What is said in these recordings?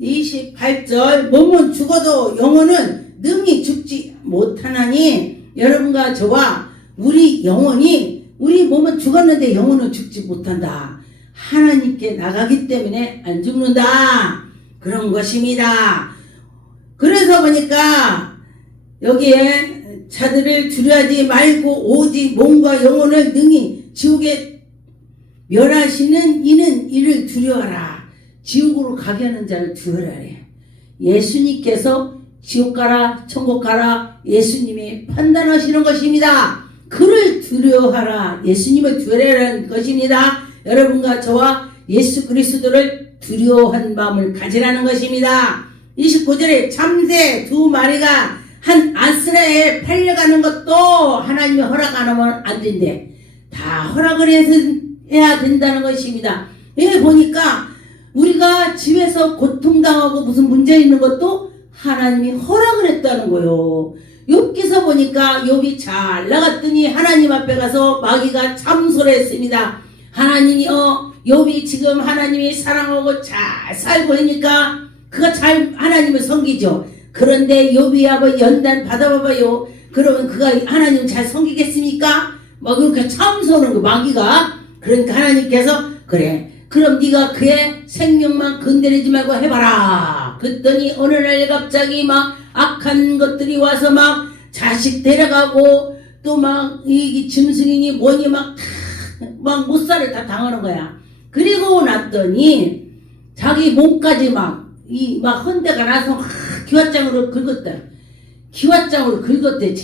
28절 몸은 죽어도 영혼은 능히 죽지 못하나니 여러분과 저와 우리 영혼이 우리 몸은 죽었는데 영혼은 죽지 못한다. 하나님께 나가기 때문에 안 죽는다. 그런 것입니다. 그래서 보니까 여기에 자들을 두려워하지 말고 오직 몸과 영혼을 능히 지옥에 멸하시는 이는 이를 두려워하라. 지옥으로 가게 하는 자를 두려워하래. 예수님께서 지옥 가라 천국 가라 예수님이 판단하시는 것입니다. 그를 두려워하라. 예수님을 두려워하는 것입니다. 여러분과 저와 예수 그리스도를 두려워한 마음을 가지라는 것입니다. 29절에 참새 2마리가 한 아스라에 팔려가는 것도 하나님이 허락 안 하면 안 된대. 다 허락을 해야 된다는 것입니다. 여기 보니까 우리가 집에서 고통당하고 무슨 문제 있는 것도 하나님이 허락을 했다는 거예요. 욥기서 보니까 욥이 잘 나갔더니 하나님 앞에 가서 마귀가 참소를 했습니다. 하나님이 욥이 지금 하나님이 사랑하고 잘 살고 있으니까 그가 잘 하나님을 섬기죠. 그런데 욥이 한번 연단 받아봐봐요. 그러면 그가 하나님을 잘 섬기겠습니까? 막 이렇게 참소하는 거 마귀가. 그러니까 하나님께서 그래 그럼 네가 그의 생명만 건드리지 말고 해봐라. 그랬더니 어느 날 갑자기 막 악한 것들이 와서 막 자식 데려가고 또 막 이 짐승이니 뭐니 막 못살을 다 당하는 거야. 그리고 났더니 자기 몸까지 막 헌데가 나서 막 기왓장으로 긁었대. 기왓장으로 긁었대.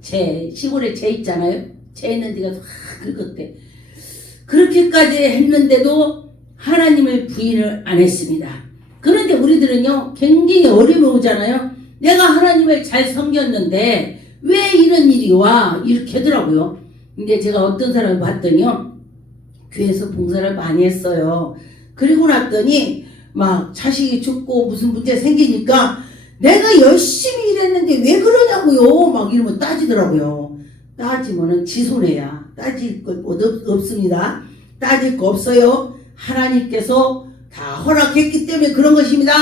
제 시골에 재 있잖아요. 재 있는 데가 긁었대. 그렇게까지 했는데도 하나님을 부인을 안 했습니다. 그런데 우리들은요 굉장히 어려움이 오잖아요. 내가 하나님을 잘 섬겼는데 왜 이런 일이 와? 이렇게 하더라고요. 근데 제가 어떤 사람을 봤더니요 교회에서 봉사를 많이 했어요. 그리고 났더니 막 자식이 죽고 무슨 문제 생기니까 내가 열심히 일했는데 왜 그러냐고요. 막 이러면 따지더라고요. 따지면은 지 손해야. 따질 것 없습니다. 따질 거 없어요. 하나님께서 다 허락했기 때문에 그런 것입니다.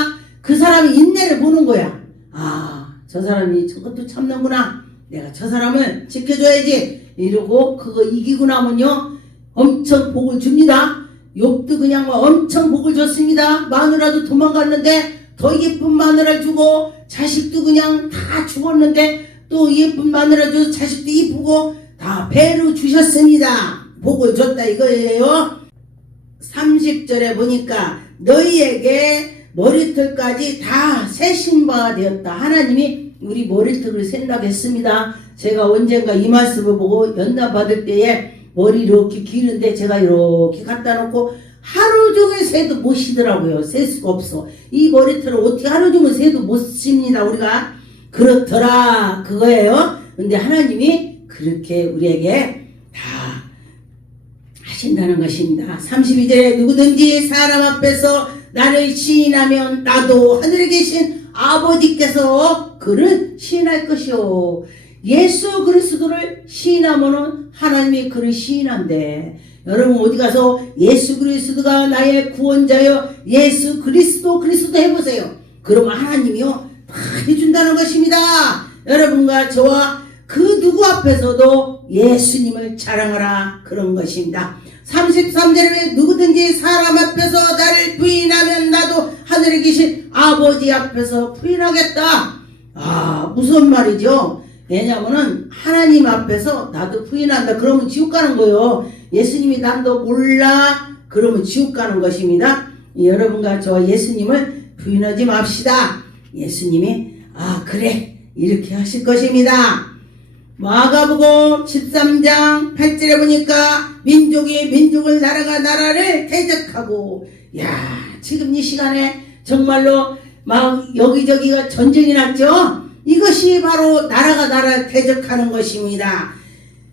그 사람이 인내를 보는 거야. 아, 저 사람이 저것도 참는구나. 내가 저 사람을 지켜줘야지. 이러고 그거 이기고 나면요 엄청 복을 줍니다. 욥도 그냥 막 엄청 복을 줬습니다. 마누라도 도망갔는데 더 예쁜 마누라 주고 자식도 그냥 다 죽었는데 또 예쁜 마누라 줘서 자식도 이쁘고 다 배로 주셨습니다. 복을 줬다 이거예요. 30절에 보니까 너희에게 머리털까지 다 세신 바가 되었다. 하나님이 우리 머리털을 센다고 했습니다. 제가 언젠가 이 말씀을 보고 연단 받을 때에 머리 이렇게 기는데 제가 이렇게 갖다 놓고 하루 종일 새도 못 쉬더라고요. 셀 수가 없어. 이 머리털을 어떻게 하루 종일 새도 못 씁니다. 우리가 그렇더라 그거예요. 근데 하나님이 그렇게 우리에게 다 하신다는 것입니다. 32절에 누구든지 사람 앞에서 나를 시인하면 나도 하늘에 계신 아버지께서 그를 시인할 것이요. 예수 그리스도를 시인하면은 하나님이 그를 시인한대. 여러분 어디 가서 예수 그리스도가 나의 구원자여 예수 그리스도 해보세요. 그러면 하나님이요 다 해준다는 것입니다. 여러분과 저와 그 누구 앞에서도 예수님을 자랑하라 그런 것입니다. 33절에 누구든지 사람 앞에서 나를 부인하면 나도 하늘에 계신 아버지 앞에서 부인하겠다. 아 무슨 말이죠? 왜냐면은 하나님 앞에서 나도 부인한다 그러면 지옥 가는 거예요. 예수님이 난도 몰라 그러면 지옥 가는 것입니다. 여러분과 저 예수님을 부인하지 맙시다. 예수님이 아 그래 이렇게 하실 것입니다. 마가복음 13장 8절에 보니까 민족이 민족을 나라가 나라를 대적하고 야 지금 이 시간에 정말로 막 여기저기가 전쟁이 났죠. 이것이 바로 나라가 나라를 대적하는 것입니다.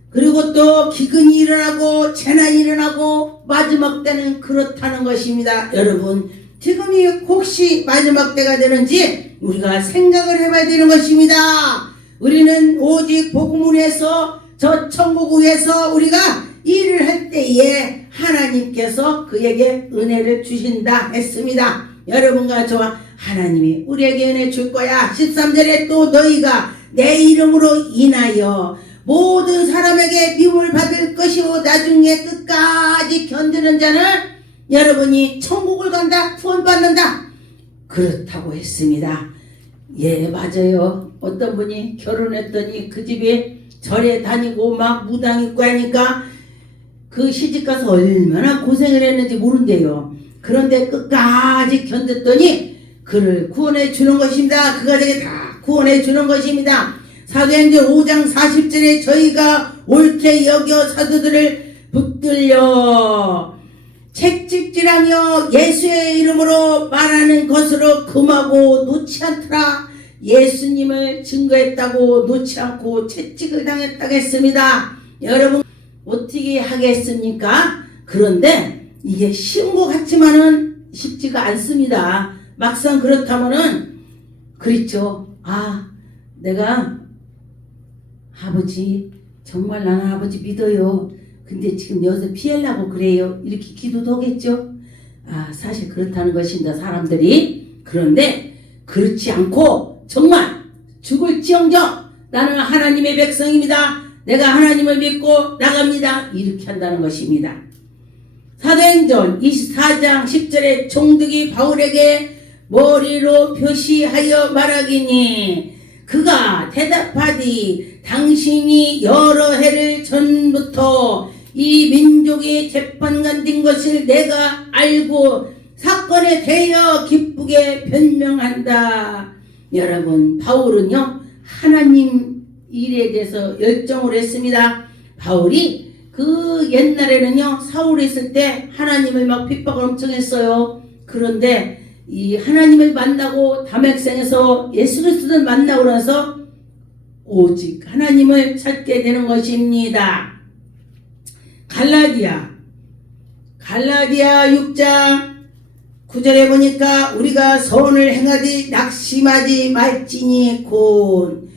그리고 또 기근이 일어나고 재난이 일어나고 마지막 때는 그렇다는 것입니다. 여러분 지금이 혹시 마지막 때가 되는지 우리가 생각을 해봐야 되는 것입니다. 우리는 오직 복음을 위해서 저 천국을 위해서 우리가 일을 할 때에 하나님께서 그에게 은혜를 주신다 했습니다. 여러분과 저와 하나님이 우리에게 은혜 줄 거야. 13절에 또 너희가 내 이름으로 인하여 모든 사람에게 미움을 받을 것이요 나중에 끝까지 견디는 자는 여러분이 천국을 간다, 구원받는다. 그렇다고 했습니다. 예, 맞아요. 어떤 분이 결혼했더니 그 집에 절에 다니고 막 무당 있고 하니까 그 시집가서 얼마나 고생을 했는지 모른대요. 그런데 끝까지 견뎠더니 그를 구원해 주는 것입니다. 그 가정에 다 구원해 주는 것입니다. 사도행전 5장 40절에 저희가 옳게 여겨 사도들을 붙들려 책찍질하며 예수의 이름으로 말하는 것으로 금하고 놓지 않더라. 예수님을 증거했다고 놓지 않고 채찍을 당했다고 했습니다. 여러분 어떻게 하겠습니까? 그런데 이게 쉬운 것 같지만은 쉽지가 않습니다. 막상 그렇다면은 그렇죠. 아, 내가 아버지 정말 나는 아버지 믿어요. 근데 지금 여기서 피하려고 그래요. 이렇게 기도도 하겠죠. 아, 사실 그렇다는 것입니다. 사람들이. 그런데 그렇지 않고 정말 죽을지언정 나는 하나님의 백성입니다. 내가 하나님을 믿고 나갑니다. 이렇게 한다는 것입니다. 사도행전 24장 10절에 총독이 바울에게 머리로 표시하여 말하기니 그가 대답하디 당신이 여러 해를 전부터 이 민족의 재판관 된 것을 내가 알고 사건에 대하여 기쁘게 변명한다. 여러분 바울은요 하나님 일에 대해서 열정을 했습니다. 바울이 그 옛날에는요 사울이 있을 때 하나님을 막 핍박을 엄청 했어요. 그런데 이 하나님을 만나고 다맥성에서 예수 그리스도를 만나고 나서 오직 하나님을 찾게 되는 것입니다. 갈라디아 6장 9절에 보니까 우리가 선을 행하되 낙심하지 말지니 곧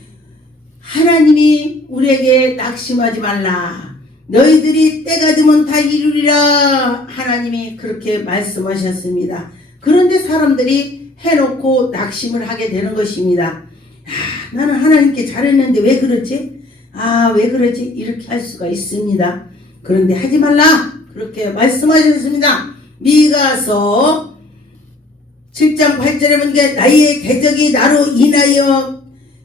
하나님이 우리에게 낙심하지 말라. 너희들이 때가 되면 다 이루리라. 하나님이 그렇게 말씀하셨습니다. 그런데 사람들이 해놓고 낙심을 하게 되는 것입니다. 아, 나는 하나님께 잘했는데 왜 그러지? 아, 왜 그러지? 이렇게 할 수가 있습니다. 그런데 하지 말라. 그렇게 말씀하셨습니다. 미가서 7장 8절에 보니까 나의 대적이 나로 인하여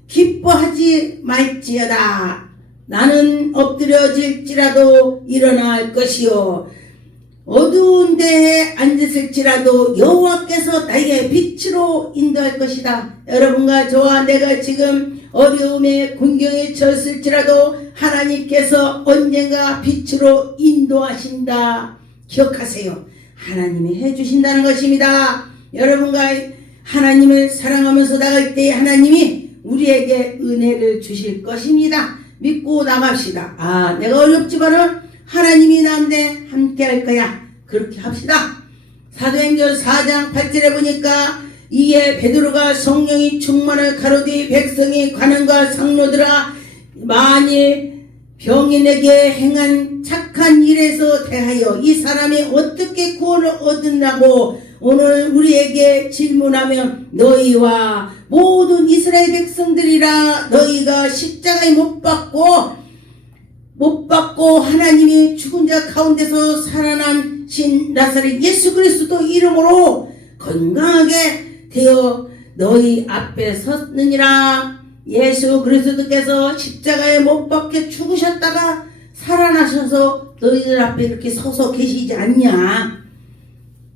기뻐하지 말지어다. 나는 엎드려질지라도 일어날 것이요 어두운 데에 앉았을지라도 여호와께서 나에게 빛으로 인도할 것이다. 여러분과 저와 내가 지금 어려움에 군경에 처했을지라도 하나님께서 언젠가 빛으로 인도하신다. 기억하세요. 하나님이 해주신다는 것입니다. 여러분과 하나님을 사랑하면서 나갈 때 하나님이 우리에게 은혜를 주실 것입니다. 믿고 나갑시다. 아, 내가 어렵지만은 하나님이 나한테 함께 할 거야. 그렇게 합시다. 사도행전 4장 8절에 보니까 이에 베드로가 성령이 충만을 가로되 백성이 관원과 상노들아 만일 병인에게 행한 착한 일에서 대하여 이 사람이 어떻게 구원을 얻으려고 오늘 우리에게 질문하면 너희와 모든 이스라엘 백성들이라 너희가 십자가에 못 박고 하나님이 죽은 자 가운데서 살아난 신 나사렛 예수 그리스도 이름으로 건강하게 되어 너희 앞에 섰느니라. 예수 그리스도께서 십자가에 못 박혀 죽으셨다가 살아나셔서 너희들 앞에 이렇게 서서 계시지 않냐.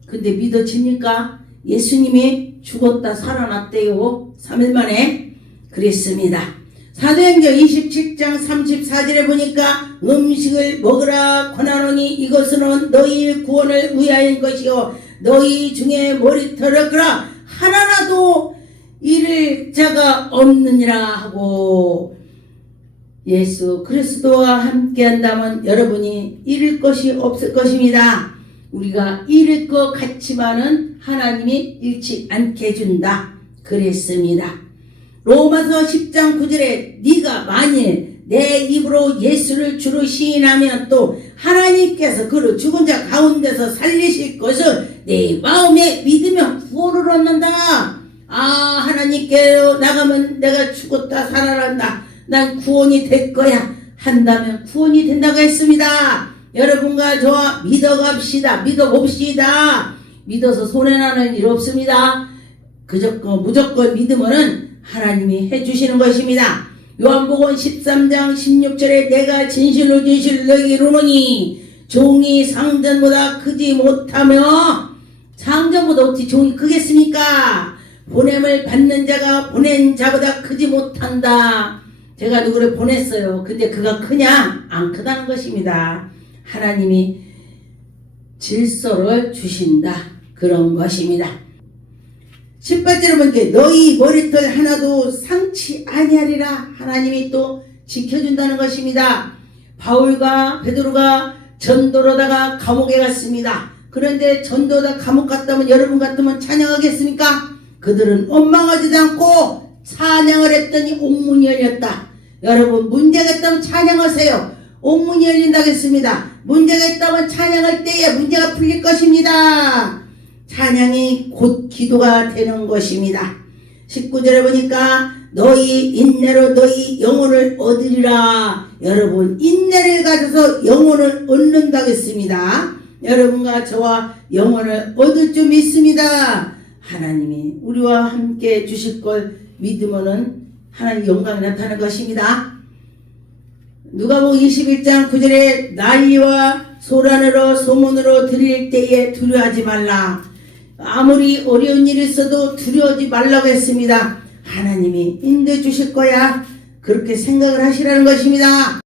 근데 믿어집니까? 예수님이 죽었다 살아났대요. 3일 만에. 그랬습니다. 사도행전 27장 34절에 보니까 음식을 먹으라 권하노니 이것은 너희 구원을 위하여인 것이요 너희 중에 머리털을 끌어 하나라도 잃을 자가 없느니라 하고 예수 그리스도와 함께 한다면 여러분이 잃을 것이 없을 것입니다. 우리가 잃을 것 같지만은 하나님이 잃지 않게 해준다. 그랬습니다. 로마서 10장 9절에 네가 만일 내 입으로 예수를 주로 시인하면 또 하나님께서 그를 죽은 자 가운데서 살리실 것을 내 마음에 믿으면 구원을 얻는다. 하나님께 나가면 내가 죽었다 살아난다. 난 구원이 될 거야 한다면 구원이 된다고 했습니다. 여러분과 저와 믿어갑시다. 믿어봅시다. 믿어서 손해나는 일 없습니다. 무조건 믿으면은 하나님이 해주시는 것입니다. 요한복음 13장 16절에 내가 진실로 너희에게 이르노니 종이 상전보다 크지 못하며 상전보다 어떻게 종이 크겠습니까? 보냄을 받는 자가 보낸 자보다 크지 못한다. 제가 누구를 보냈어요. 근데 그가 크냐? 안 크다는 것입니다. 하나님이 질서를 주신다. 그런 것입니다. 18절에 보니까 너희 머리털 하나도 상치 아니하리라. 하나님이 또 지켜준다는 것입니다. 바울과 베드로가 전도로다가 감옥에 갔습니다. 그런데 전도다 감옥 갔다면 여러분 같으면 찬양하겠습니까? 그들은 원망하지도 않고 찬양을 했더니 옥문이 열렸다. 여러분 문제가 있다면 찬양하세요. 옥문이 열린다고 했습니다. 문제가 있다면 찬양할 때에 문제가 풀릴 것입니다. 찬양이 곧 기도가 되는 것입니다. 19절에 보니까 너희 인내로 너희 영혼을 얻으리라. 여러분 인내를 가져서 영혼을 얻는다고 했습니다. 여러분과 저와 영혼을 얻을 줄 믿습니다. 하나님이 우리와 함께 주실 걸 믿으면은 하나님 영광이 나타나는 것입니다. 누가복음 21장 9절에 난리와 소란으로 소문으로 드릴 때에 두려워하지 말라. 아무리 어려운 일이 있어도 두려워하지 말라고 했습니다. 하나님이 인도해 주실 거야. 그렇게 생각을 하시라는 것입니다.